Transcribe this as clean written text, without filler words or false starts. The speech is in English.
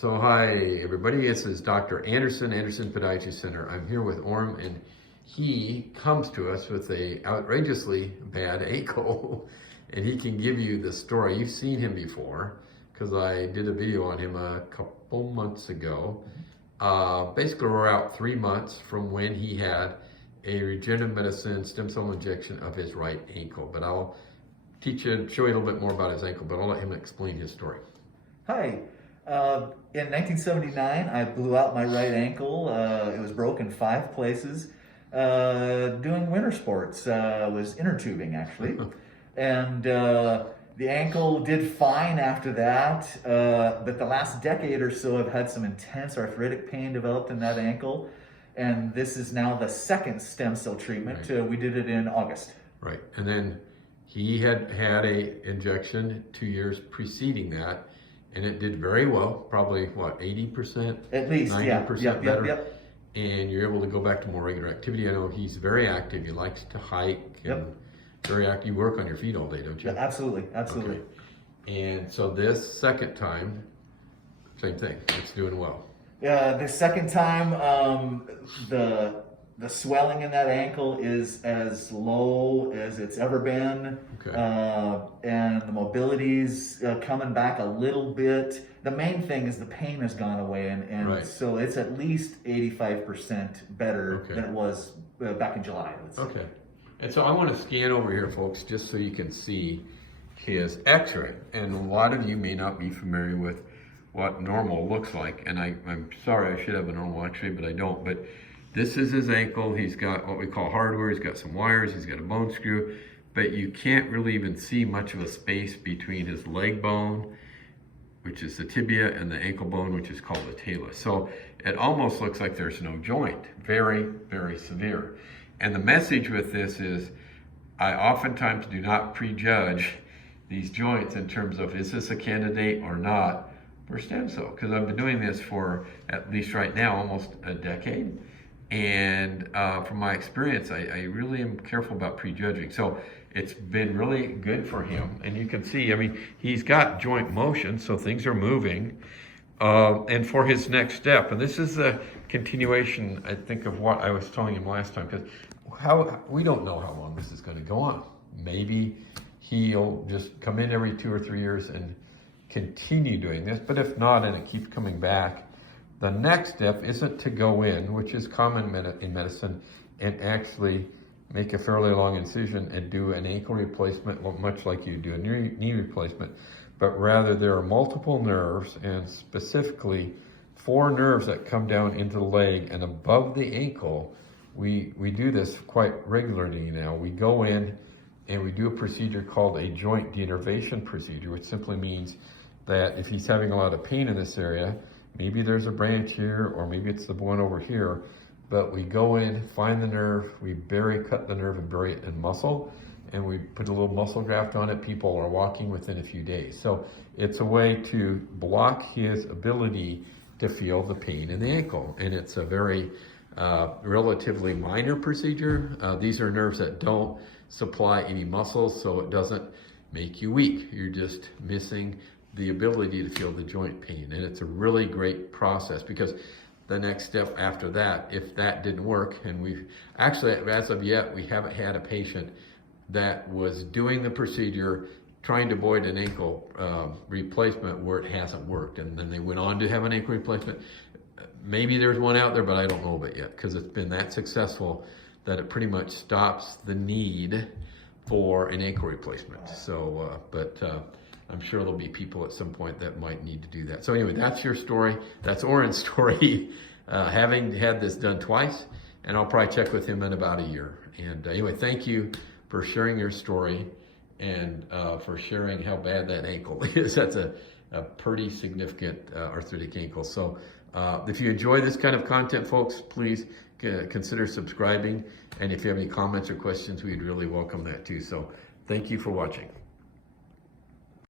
So hi everybody, this is Dr. Anderson Podiatry Center. I'm here with Orin, and he comes to us with a outrageously bad ankle and he can give you the story. You've seen him before because I did a video on him a couple months ago. Basically we're out 3 months from when he had a regenerative medicine stem cell injection of his right ankle. But I'll show you a little bit more about his ankle, but I'll let him explain his story. Hi. In 1979, I blew out my right ankle. It was broken 5 places. Doing winter sports, was inner tubing actually. And the ankle did fine after that. But the last decade or so, I've had some intense arthritic pain developed in that ankle. And this is now the second stem cell treatment. Right. We did it in August. Right. And then he had a injection 2 years preceding that. And it did very well, probably what, 80%? At least, 90% better. Yep. And you're able to go back to more regular activity. I know he's very active. He likes to hike and very active. You work on your feet all day, don't you? Yeah, absolutely. Okay. And so this second time, same thing. It's doing well. The second time, the swelling in that ankle is as low as it's ever been. Okay. And the mobility's coming back a little bit. The main thing is the pain has gone away, and right. So it's at least 85% better than it was back in July. Okay. And so I want to scan over here, folks, just so you can see his X-ray. And a lot of you may not be familiar with what normal looks like. And I'm sorry, I should have a normal X-ray, but I don't. But this is his ankle. He's got what we call hardware. He's got some wires. He's got a bone screw. But you can't really even see much of a space between his leg bone, which is the tibia, and the ankle bone, which is called the talus. So it almost looks like there's no joint. Very, very severe. And the message with this is, I oftentimes do not prejudge these joints in terms of, is this a candidate or not for stem cell? Because I've been doing this for, at least right now, almost a decade. And from my experience, I really am careful about prejudging. So it's been really good for him. And you can see, I mean, he's got joint motion, so things are moving. And for his next step, and this is a continuation, I think, of what I was telling him last time, because we don't know how long this is going to go on. Maybe he'll just come in every 2 or 3 years and continue doing this. But if not, and it keeps coming back, the next step isn't to go in, which is common in medicine, and actually make a fairly long incision and do an ankle replacement, much like you do a knee replacement, but rather there are multiple nerves, and specifically 4 nerves that come down into the leg and above the ankle. We do this quite regularly now. We go in and we do a procedure called a joint denervation procedure, which simply means that if he's having a lot of pain in this area, maybe there's a branch here, or maybe it's the one over here, but we go in, find the nerve, we cut the nerve and bury it in muscle, and we put a little muscle graft on it. People are walking within a few days. So it's a way to block his ability to feel the pain in the ankle. And it's a very relatively minor procedure. These are nerves that don't supply any muscles, so it doesn't make you weak. You're just missing the ability to feel the joint pain. And it's a really great process, because the next step after that, if that didn't work, and we've actually, as of yet, we haven't had a patient that was doing the procedure trying to avoid an ankle replacement where it hasn't worked, and then they went on to have an ankle replacement. Maybe there's one out there, but I don't know of it yet, because it's been that successful that it pretty much stops the need for an ankle replacement. So, I'm sure there'll be people at some point that might need to do that. So anyway, that's your story. That's Orin's story, having had this done twice, and I'll probably check with him in about a year. And anyway, thank you for sharing your story, and for sharing how bad that ankle is. That's a pretty significant arthritic ankle. So if you enjoy this kind of content, folks, please consider subscribing. And if you have any comments or questions, we'd really welcome that too. So thank you for watching.